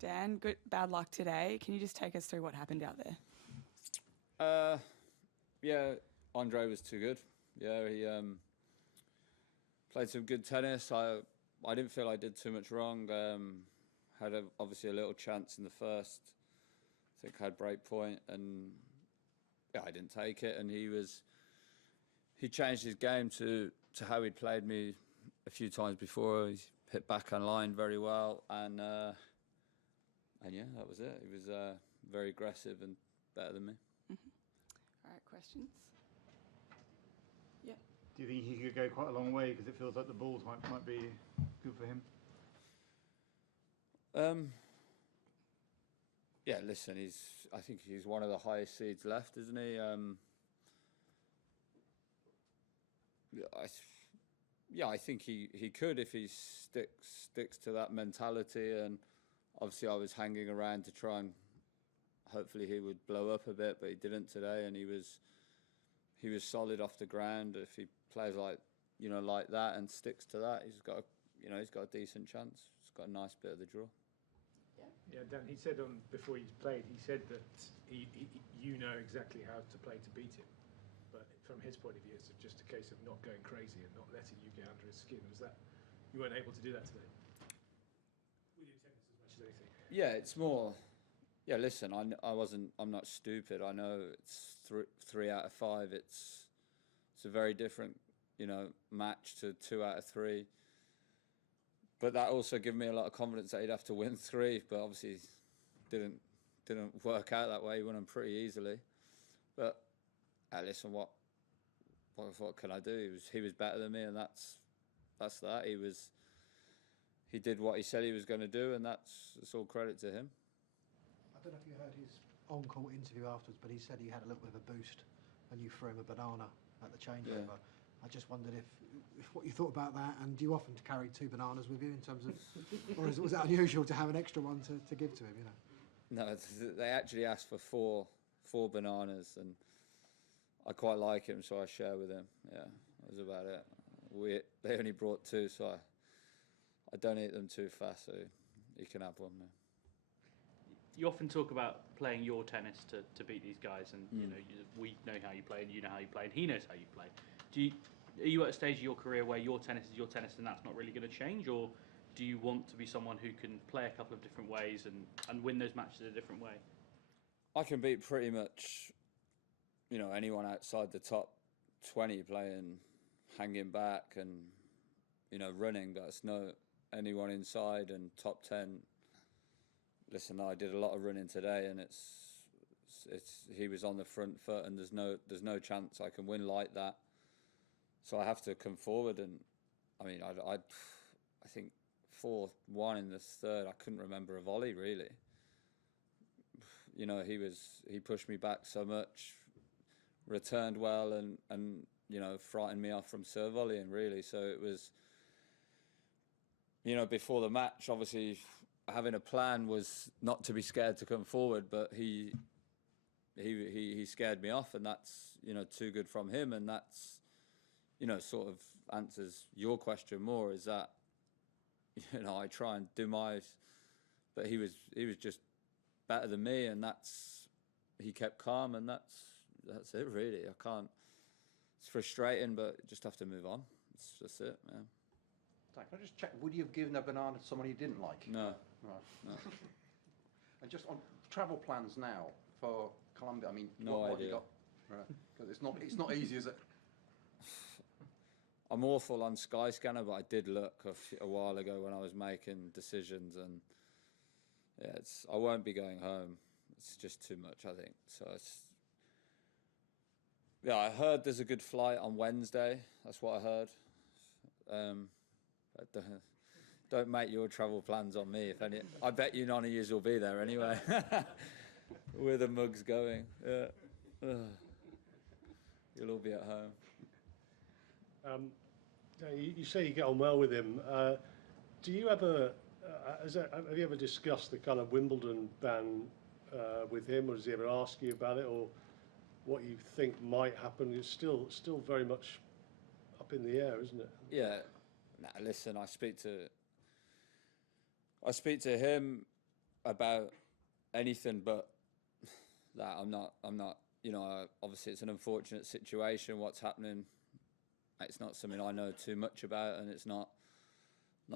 Dan, bad luck today. Can you just take us through what happened out there? Yeah, Andrey was too good. Yeah, he played some good tennis. I didn't feel I did too much wrong. Had obviously a little chance in the first. I think I had break point, and yeah, I didn't take it. And he changed his game to how he'd played me a few times before. He hit back on line very well, and yeah, that was it. He was very aggressive and better than me. Mm-hmm. All right, questions? Yeah. Do you think he could go quite a long way because it feels like the balls might be good for him? Yeah, listen, I think he's one of the highest seeds left, isn't he? I think he could if he sticks to that mentality. And obviously I was hanging around to try and hopefully he would blow up a bit, but he didn't today, and he was solid off the ground. If he plays like that and sticks to that, he's got a decent chance. He's got a nice bit of the draw. Yeah, Dan, he said before he played, he said that you know exactly how to play to beat him. But from his point of view, it's just a case of not going crazy and not letting you get under his skin. Was that you weren't able to do that today? With your tennis as much as anything. Yeah, it's more. Yeah, listen, I'm not stupid. I know it's 3 out of 5. It's a very different, match to 2 out of 3. But that also gave me a lot of confidence that he'd have to win 3. But obviously, didn't work out that way. He won them pretty easily. But listen, what can I do? He was better than me, and that's that. He did what he said he was going to do, and it's all credit to him. I don't know if you heard his on-court interview afterwards, but he said he had a little bit of a boost when you threw him a banana at the changeover. Yeah. I just wondered if what you thought about that, and do you often carry 2 bananas with you in terms of, or was it unusual to have an extra one to give to him? No, they actually asked for four bananas, and I quite like him, so I share with him. Yeah, that was about it. They only brought 2, so I don't eat them too fast, so you can have one. Yeah. You often talk about playing your tennis to beat these guys, and we know how you play, and you know how you play, and he knows how you play. Are you at a stage of your career where your tennis is your tennis, and that's not really going to change, or do you want to be someone who can play a couple of different ways and win those matches a different way? I can beat pretty much, anyone outside the top 20 playing, hanging back and, running, but it's no anyone inside and top 10. Listen, I did a lot of running today, and he was on the front foot, and there's no chance I can win like that. So I have to come forward, and I mean, I think 4-1 in the third. I couldn't remember a volley really. He pushed me back so much, returned well, and frightened me off from serve volleying really. So it was, before the match, obviously having a plan was not to be scared to come forward, but he scared me off, and that's too good from him, and that's sort of answers your question more, is that I try and do my, but he was just better than me, and he kept calm, and that's it really. I can't. It's frustrating, but just have to move on. It's just it, man. Can I just check? Would you have given a banana to someone you didn't like? No. Right. No. And just on travel plans now for Colombia. I mean, no what idea. You got? Right. Because it's not easy, is it? I'm awful on Skyscanner, but I did look a while ago when I was making decisions, and yeah, I won't be going home. It's just too much, I think. So I heard there's a good flight on Wednesday. That's what I heard. Don't make your travel plans on me. If any, I bet you none of yous will be there anyway. Where the mug's going. Yeah. You'll all be at home. You say you get on well with him. Do you ever, have you ever discussed the kind of Wimbledon ban with him, or does he ever ask you about it, or what you think might happen? It's still very much up in the air, isn't it? Yeah. Listen, I speak to him about anything but that. I'm not. You know, obviously it's an unfortunate situation. What's happening? It's not something I know too much about, and it's not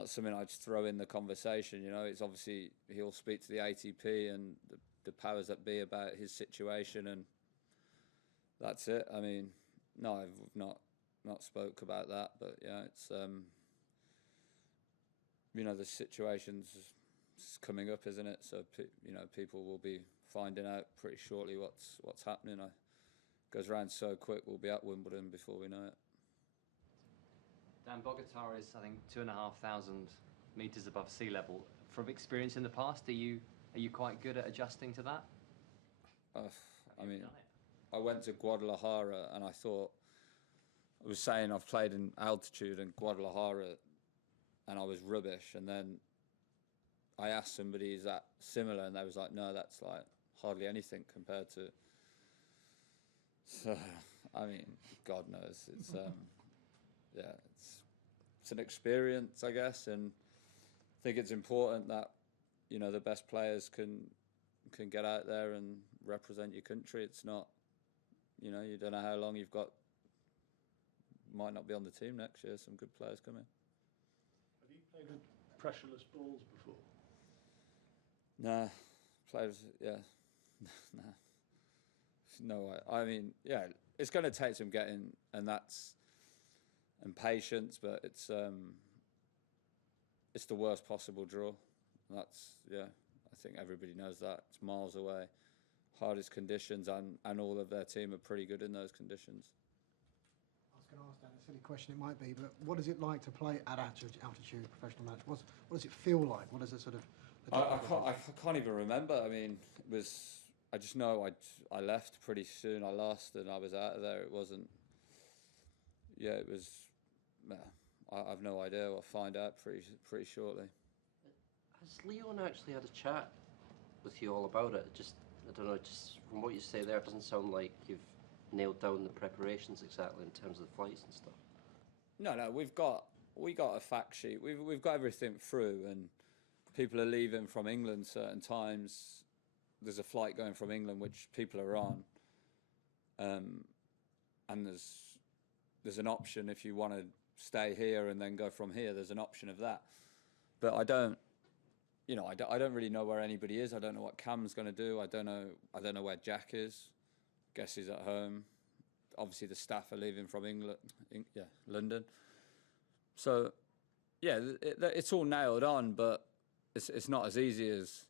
something I just throw in the conversation. You know, it's obviously he'll speak to the ATP and the powers that be about his situation, and that's it. I mean, no, I've not spoke about that, but yeah, it's you know, the situation's coming up, isn't it? So you know, people will be finding out pretty shortly what's happening. It goes around so quick. We'll be at Wimbledon before we know it. Dan, Bogota is, I think, 2,500 meters above sea level. From experience in the past, are you quite good at adjusting to that? I mean, I went to Guadalajara and I thought, I was saying I've played in altitude in Guadalajara and I was rubbish. And then I asked somebody, is that similar? And they was like, no, that's like hardly anything compared to. So, I mean, God knows. It's yeah, it's an experience, I guess, and I think it's important that, you know, the best players can get out there and represent your country. It's not, you know, you don't know how long you've got. Might not be on the team next year. Some good players coming. Have you played with pressureless balls before? Nah, players, yeah, nah, no way. I mean, yeah, it's going to take some getting, and patience, but it's the worst possible draw. That's, yeah, I think everybody knows that. It's miles away, hardest conditions, and all of their team are pretty good in those conditions. I was going to ask Dan a silly question, it might be, but what is it like to play at altitude professional match? What does it feel like? What is the sort of... I can't even remember. I mean, it was. I just know I left pretty soon. I lost and I was out of there. It wasn't. Yeah, it was. I've no idea. I'll find out pretty shortly. Has Leon actually had a chat with you all about it? Just, I don't know, just from what you say there, it doesn't sound like you've nailed down the preparations exactly in terms of the flights and stuff. No, we got a fact sheet. We've got everything through, and people are leaving from England certain times. There's a flight going from England which people are on, and there's an option if you want to stay here and then go from here. There's an option of that, but I don't really know where anybody is. I don't know what Cam's going to do. I don't know where Jack is. Guess he's at home. Obviously, the staff are leaving from England. London. So, yeah, it's all nailed on, but it's not as easy as,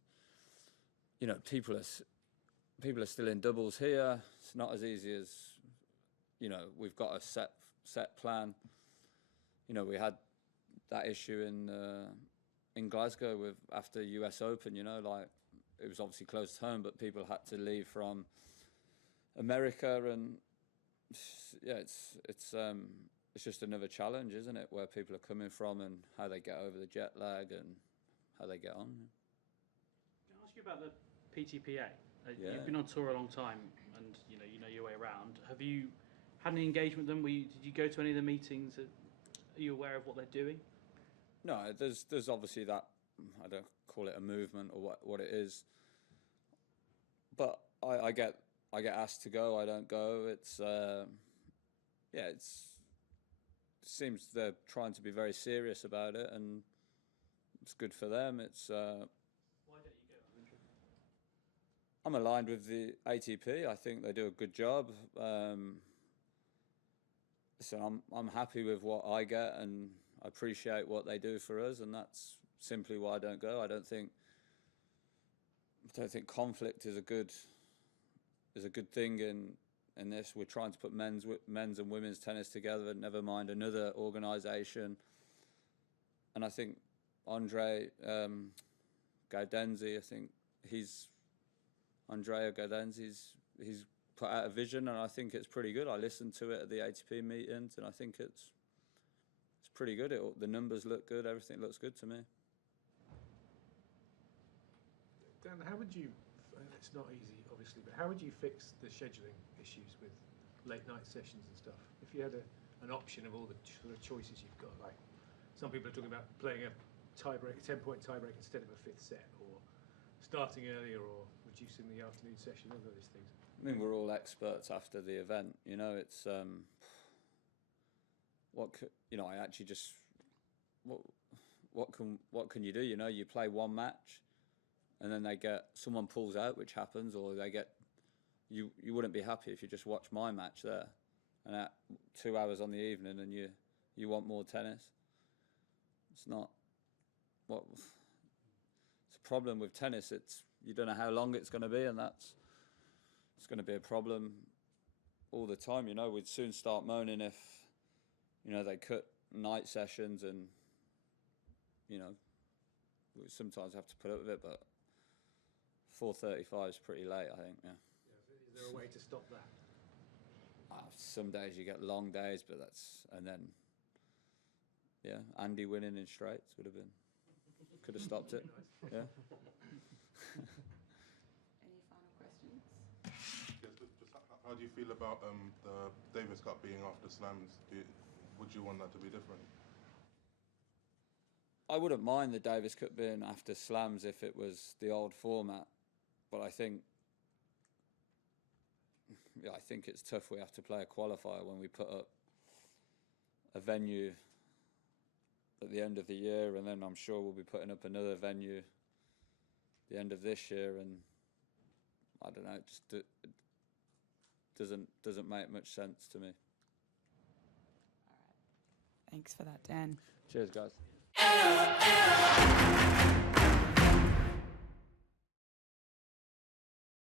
you know, people are still in doubles here. It's not as easy as, you know, we've got a set plan. You know, we had that issue in Glasgow after US Open, you know, like it was obviously close to home, but people had to leave from America, and yeah, it's just another challenge, isn't it, where people are coming from and how they get over the jet lag and how they get on. Can I ask you about the PTPA? Yeah. You've been on tour a long time, and you know your way around. Have you had any engagement with them? Did you go to any of the meetings? Are you aware of what they're doing? No, there's obviously that, I don't call it a movement or what it is, but I get asked to go. I don't go. It's it seems they're trying to be very serious about it, and it's good for them. It's why don't you go? I'm aligned with the ATP. I think they do a good job. So I'm happy with what I get, and I appreciate what they do for us, and that's simply why I don't go. I don't think conflict is a good thing in this. We're trying to put men's and women's tennis together, never mind another organisation. And I think Andrey Gaudenzi, Andrea Gaudenzi's, he's put out a vision, and I think it's pretty good. I listened to it at the ATP meetings, and I think it's pretty good. The numbers look good. Everything looks good to me. Dan, how would you? It's not easy, obviously, but how would you fix the scheduling issues with late night sessions and stuff? If you had an option of all the sort of choices you've got, like some people are talking about playing a 10-point tiebreak instead of a fifth set, or starting earlier or reducing the afternoon session, all those things? I mean, we're all experts after the event. You know, it's I actually just what can you do? You know, you play one match, and then someone pulls out, which happens, or you wouldn't be happy if you just watched my match there, and at 2 hours on the evening, and you want more tennis. It's not it's a problem with tennis. You don't know how long it's going to be, and it's going to be a problem all the time. You know, we'd soon start moaning if, they cut night sessions, and, we sometimes have to put up with it, but 4:35 is pretty late, I think, yeah. Is there a way to stop that? Some days you get long days, but and then, yeah, Andy winning in straights could have stopped it, yeah. Any final questions? How do you feel about the Davis Cup being after slams? Would you want that to be different? I wouldn't mind the Davis Cup being after slams if it was the old format, but I think it's tough. We have to play a qualifier when we put up a venue at the end of the year, and then I'm sure we'll be putting up another venue at the end of this year, and I don't know, it doesn't make much sense to me. All right. Thanks for that, Dan. Cheers, guys.